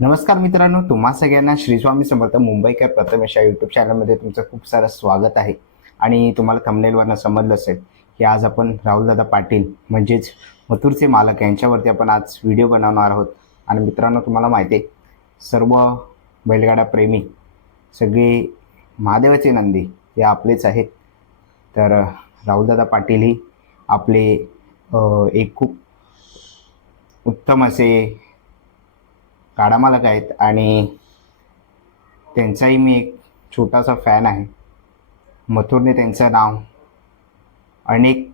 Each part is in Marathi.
नमस्कार मित्रांनो तुम्हा सगळ्यांना श्री स्वामी समर्थ मुंबईकर प्रथमेश या यूट्यूब चॅनलमध्ये तुमचं खूप सारं स्वागत आहे. आणि तुम्हाला थंबनेलवरनं समजलं असेल की आज आपण राहुलदादा पाटील म्हणजेच मथुरचे मालक यांच्यावरती आपण आज व्हिडिओ बनवणार आहोत. आणि मित्रांनो तुम्हाला माहिती आहे सर्व बैलगाडा प्रेमी सगळे महादेवाचे नंदी हे आपलेच आहेत. तर राहुलदादा पाटील ही आपले एक खूप उत्तम असे गाडा मालक आहेत आणि त्यांचाही मी एक छोटासा फॅन आहे. मथुरने त्यांचं नाव अनेक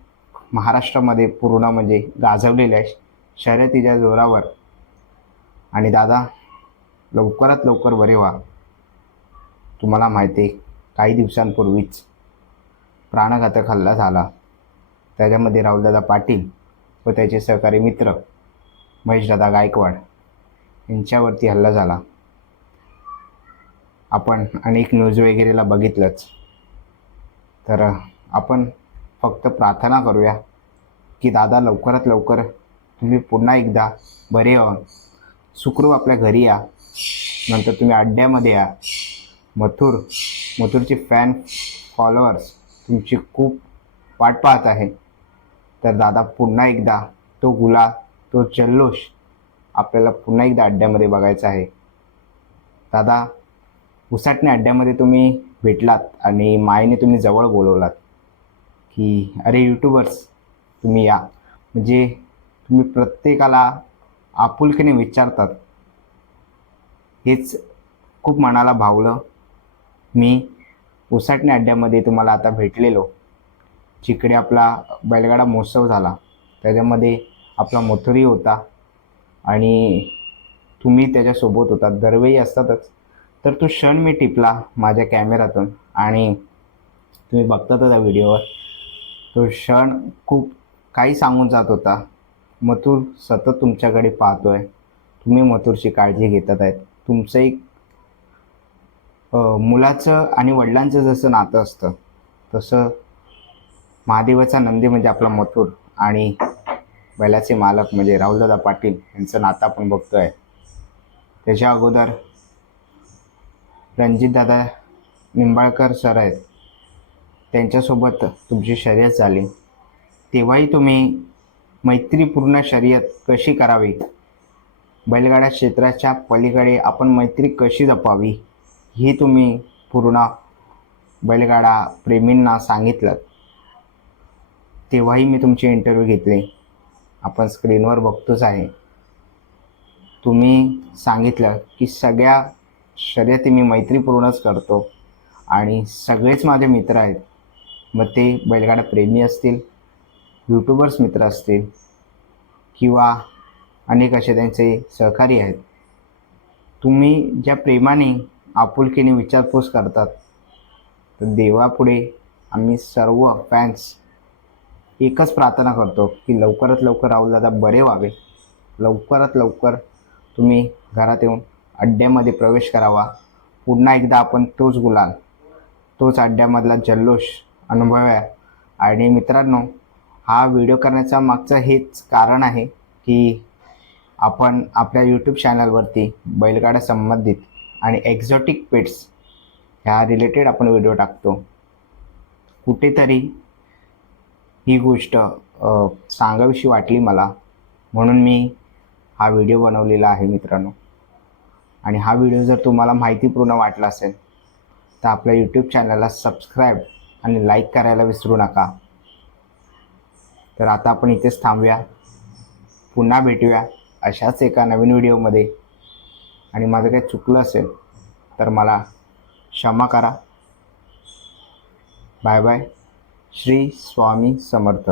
महाराष्ट्रामध्ये पूर्ण म्हणजे गाजवलेलं आहे. शर्यतीच्या जोरावर. आणि दादा लवकरात लवकर बरे व्हा. तुम्हाला माहिती आहे काही दिवसांपूर्वीच प्राणघातक हल्ला झाला. त्याच्यामध्ये राहुलदादा पाटील व त्याचे सहकारी मित्र महेशदादा गायकवाड यांच्यावरती हल्ला झाला. आपण अनेक न्यूज वगैरेला बघितलंच. तर आपण फक्त प्रार्थना करूया की दादा लवकरात लवकर तुम्ही पुन्हा एकदा बरे व्हा. सुखरूप आपल्या घरी या. नंतर तुम्ही अड्ड्यामध्ये या. मथुर मथुरचे फॅन फॉलोअर्स तुमची खूप वाट पाहत आहे. तर दादा पुन्हा एकदा तो गुलाल तो जल्लोष आपल्याला पुन्हा एकदा अड्ड्यामध्ये बघायचं आहे. दादा उसाटणे अड्ड्यामध्ये तुम्ही भेटलात आणि मायेने तुम्ही जवळ बोलवलात की अरे यूट्यूबर्स तुम्ही या. म्हणजे तुम्ही प्रत्येकाला आपुलकीने विचारतात. हेच खूप मनाला भावलं. मी उसाटणे अड्ड्यामध्ये तुम्हाला आता भेटलेलो जिकडे आपला बैलगाडा महोत्सव झाला. त्याच्यामध्ये आपला मथुरी होता. आणि तुम्ही त्याच्यासोबत होता. दरवेळी असतातच. तर तो क्षण मी टिपला माझ्या कॅमेऱ्यातून आणि तुम्ही बघतातच त्या व्हिडिओवर. तो क्षण खूप काही सांगून जात होता. मथुर सतत तुमच्याकडे पाहतोय. तुम्ही मथुरची काळजी घेतात आहेत. तुमचं एक मुलाचं आणि वडिलांचं जसं नातं असतं तसं महादेवाचा नंदी म्हणजे आपला मथुर आणि बैलाचे मालक म्हणजे राहुलदादा पाटील यांचं नातं आपण बघतोय. त्याच्या अगोदर रणजितदादा निंबाळकर सर आहेत. त्यांच्यासोबत तुमची शर्यत झाली. तेव्हाही तुम्ही मैत्रीपूर्ण शर्यत कशी करावी? बैलगाडा क्षेत्राच्या पलीकडे आपण मैत्री कशी जपावी? ही तुम्ही पूर्ण बैलगाडा प्रेमींना सांगितलं. तेव्हाही मी तुमचे इंटरव्ह्यू घेतले. आपण स्क्रीनवर बघतोच आहे. तुम्ही सांगितलं की सगळ्या शर्यती मी मैत्रीपूर्णच करतो आणि सगळेच माझे मित्र आहेत. मग ते बैलगाडा प्रेमी असतील यूट्यूबर्स मित्र असतील किंवा अनेक असे त्यांचे सहकारी आहेत. तुम्ही ज्या प्रेमाने आपुलकीने विचारपूस करतात तर देवापुढे आम्ही सर्व फॅन्स एकच प्रार्थना करतो की लवकरात लवकर राहुलदादा बरे व्हावे. लवकरात लवकर तुम्ही घरात येऊन अड्ड्यामध्ये प्रवेश करावा. पुन्हा एकदा आपण तोच गुलाल तोच अड्ड्यामधला जल्लोष अनुभवूया. आणि मित्रांनो हा व्हिडिओ करण्याचा मागचं हेच कारण आहे की आपण आपल्या यूट्यूब चॅनलवरती बैलगाड्या संबंधित आणि एक्झॉटिक पेट्स ह्या रिलेटेड आपण व्हिडिओ टाकतो. कुठेतरी ही गोष्ट सांगावीशी वाटली मला. म्हणून मी हा व्हिडिओ बनवलेला आहे मित्रांनो. आणि हा व्हिडिओ जर तुम्हाला माहितीपूर्ण वाटला असेल तर आपल्या यूट्यूब चॅनलला सबस्क्राईब आणि लाईक करायला विसरू नका. तर आता आपण इथेच थांबूया. पुन्हा भेटूया अशाच एका नवीन व्हिडिओमध्ये आणि माझं काही चुकलं असेल तर मला क्षमा करा. Bye bye Shri Swami Samarth.